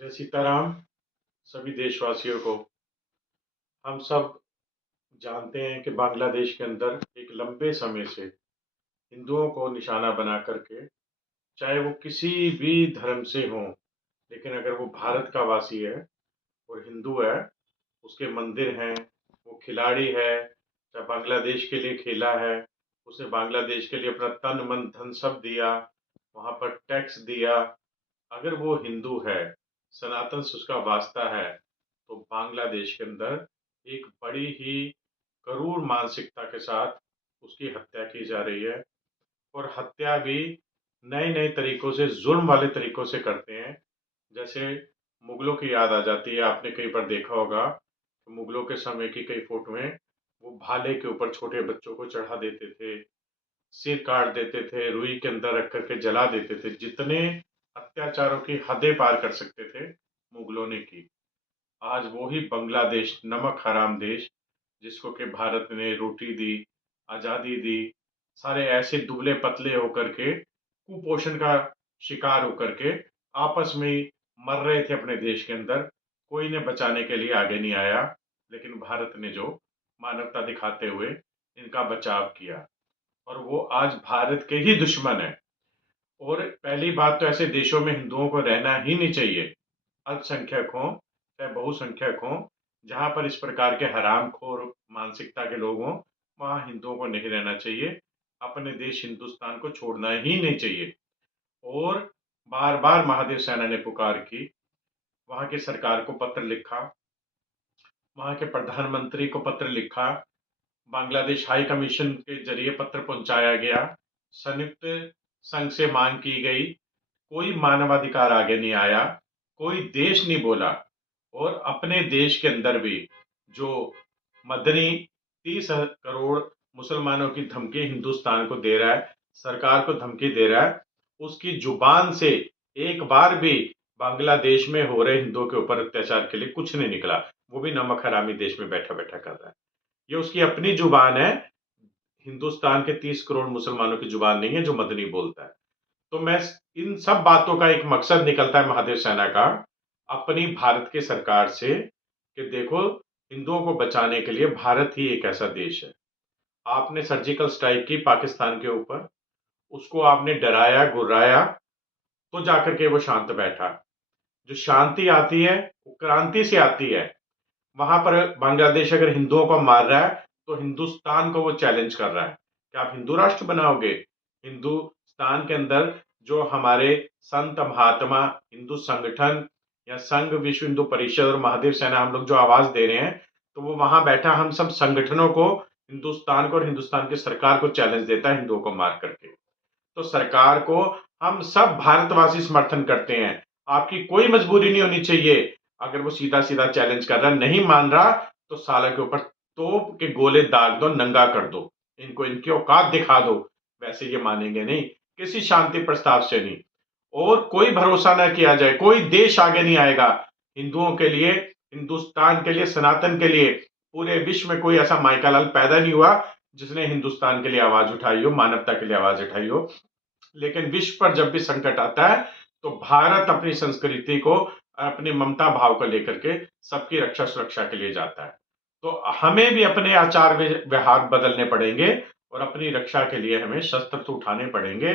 जय सीताराम सभी देशवासियों को। हम सब जानते हैं कि बांग्लादेश के अंदर एक लंबे समय से हिंदुओं को निशाना बना करके, चाहे वो किसी भी धर्म से हों, लेकिन अगर वो भारत का वासी है और हिंदू है, उसके मंदिर हैं, वो खिलाड़ी है, चाहे बांग्लादेश के लिए खेला है, उसने बांग्लादेश के लिए अपना तन मन धन सब दिया, वहां पर टैक्स दिया। अगर वो हिंदू है, सनातन से उसका वास्ता है, तो बांग्लादेश के अंदर एक बड़ी ही क्रूर मानसिकता के साथ उसकी हत्या की जा रही है। और हत्या भी नए नए तरीकों से, जुल्म वाले तरीकों से करते हैं। जैसे मुगलों की याद आ जाती है, आपने कई बार देखा होगा कि मुगलों के समय की कई फोटोएं, वो भाले के ऊपर छोटे बच्चों को चढ़ा देते थे, सिर काट देते थे, रुई के अंदर रख करके जला देते थे। जितने अत्याचारों की हदें पार कर सकते थे, मुगलों ने की। आज वो ही बांग्लादेश, नमक हराम देश, जिसको कि भारत ने रोटी दी, आज़ादी दी, सारे ऐसे दुबले पतले होकर के, कुपोषण का शिकार होकर के आपस में ही मर रहे थे अपने देश के अंदर। कोई ने बचाने के लिए आगे नहीं आया, लेकिन भारत ने जो मानवता दिखाते हुए इनका बचाव किया, और वो आज भारत के ही दुश्मन है। और पहली बात तो ऐसे देशों में हिंदुओं को रहना ही नहीं चाहिए, अल्पसंख्यक हों चाहे बहुसंख्यक हों। जहां पर इस प्रकार के हरामखोर मानसिकता के लोग हों, वहां हिंदुओं को नहीं रहना चाहिए। अपने देश हिंदुस्तान को छोड़ना ही नहीं चाहिए। और बार बार महादेव सेना ने पुकार की, वहां की सरकार को पत्र लिखा, वहां के प्रधानमंत्री को पत्र लिखा, बांग्लादेश हाई कमीशन के जरिए पत्र पहुंचाया गया, संयुक्त संघ से मांग की गई, कोई मानवाधिकार आगे नहीं आया, कोई देश नहीं बोला। और अपने देश के अंदर भी जो मदनी 30 करोड़ मुसलमानों की धमकी हिंदुस्तान को दे रहा है, सरकार को धमकी दे रहा है, उसकी जुबान से एक बार भी बांग्लादेश में हो रहे हिंदुओं के ऊपर अत्याचार के लिए कुछ नहीं निकला। वो भी नमक हरामी देश में बैठा बैठा कर रहा है। ये उसकी अपनी जुबान है, हिंदुस्तान के 30 करोड़ मुसलमानों की जुबान नहीं है जो मदनी बोलता है। तो मैं, इन सब बातों का एक मकसद निकलता है महादेव सेना का, अपनी भारत की सरकार से, कि देखो, हिंदुओं को बचाने के लिए भारत ही एक ऐसा देश है। आपने सर्जिकल स्ट्राइक की पाकिस्तान के ऊपर, उसको आपने डराया गुर्राया, तो जाकर के वो शांत बैठा। जो शांति आती है वो क्रांति से आती है। वहां पर बांग्लादेश अगर हिंदुओं को मार रहा है, तो हिंदुस्तान को वो चैलेंज कर रहा है कि आप हिंदू राष्ट्र बनाओगे। हिंदुस्तान के अंदर जो हमारे संत महात्मा, हिंदू संगठन या संघ, विश्व हिंदू परिषद और महादेव सेना, हम लोग जो आवाज दे रहे हैं, तो वो वहां बैठा हम सब संगठनों को, हिंदुस्तान को और हिंदुस्तान की सरकार को चैलेंज देता है हिंदुओं को मार करके। तो सरकार को हम सब भारतवासी समर्थन करते हैं। आपकी कोई मजबूरी नहीं होनी चाहिए। अगर वो सीधा सीधा चैलेंज कर रहा, नहीं मान रहा, तो साला के ऊपर तोप के गोले दाग दो, नंगा कर दो, इनको इनकी औकात दिखा दो। वैसे ये मानेंगे नहीं, किसी शांति प्रस्ताव से नहीं। और कोई भरोसा ना किया जाए, कोई देश आगे नहीं आएगा हिंदुओं के लिए, हिंदुस्तान के लिए, सनातन के लिए। पूरे विश्व में कोई ऐसा माइकालाल पैदा नहीं हुआ जिसने हिंदुस्तान के लिए आवाज उठाई हो, मानवता के लिए आवाज उठाई हो। लेकिन विश्व पर जब भी संकट आता है, तो भारत अपनी संस्कृति को, अपनी ममता भाव को लेकर के सबकी रक्षा सुरक्षा के लिए जाता है। तो हमें भी अपने आचार व्यवहार बदलने पड़ेंगे, और अपनी रक्षा के लिए हमें शस्त्र तो उठाने पड़ेंगे।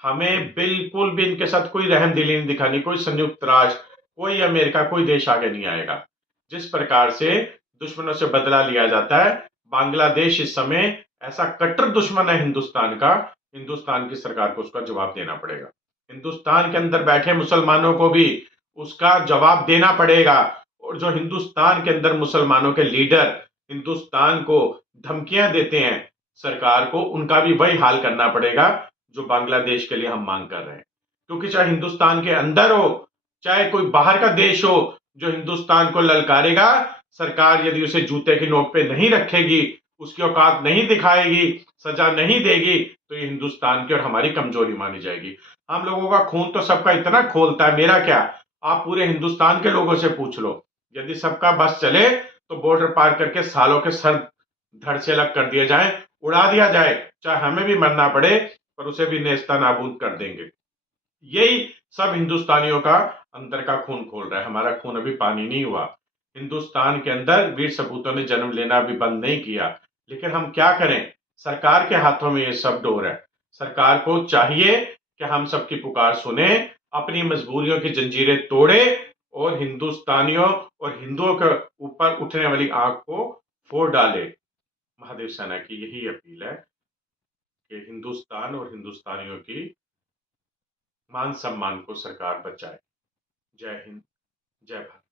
हमें बिल्कुल भी इनके साथ कोई रहम दिली नहीं दिखानी। कोई संयुक्त राष्ट्र, कोई अमेरिका, कोई देश आगे नहीं आएगा। जिस प्रकार से दुश्मनों से बदला लिया जाता है, बांग्लादेश इस समय ऐसा कट्टर दुश्मन है हिंदुस्तान का, हिंदुस्तान की सरकार को उसका जवाब देना पड़ेगा। हिंदुस्तान के अंदर बैठे मुसलमानों को भी उसका जवाब देना पड़ेगा। और जो हिंदुस्तान के अंदर मुसलमानों के लीडर हिंदुस्तान को धमकियां देते हैं सरकार को, उनका भी वही हाल करना पड़ेगा जो बांग्लादेश के लिए हम मांग कर रहे हैं। क्योंकि चाहे हिंदुस्तान के अंदर हो, चाहे कोई बाहर का देश हो, जो हिंदुस्तान को ललकारेगा, सरकार यदि उसे जूते की नोक पे नहीं रखेगी, उसकी औकात नहीं दिखाएगी, सजा नहीं देगी, तो ये हिंदुस्तान की और हमारी कमजोरी मानी जाएगी। हम लोगों का खून तो सबका इतना खोलता है, मेरा क्या, आप पूरे हिंदुस्तान के लोगों से पूछ लो। यदि सबका बस चले, तो बॉर्डर पार करके सालों के सर धड़ से अलग कर दिए जाए, उड़ा दिया जाए, चाहे हमें भी मरना पड़े, पर उसे भी नेस्ता नाबूद कर देंगे। यही सब हिंदुस्तानियों का अंदर का खून खोल रहा है। हमारा खून अभी पानी नहीं हुआ। हिंदुस्तान के अंदर वीर सपूतों ने जन्म लेना भी बंद नहीं किया। लेकिन हम क्या करें? सरकार के हाथों में ये सब डोर है। सरकार को चाहिए कि हम सबकी पुकार सुने, अपनी मजबूरियों की जंजीरें तोड़े और हिंदुस्तानियों और हिंदुओं के ऊपर उठने वाली आग को फोड़ डाले। महादेव सेना की यही अपील है कि हिंदुस्तान और हिंदुस्तानियों की मान सम्मान को सरकार बचाए। जय हिंद, जय भारत।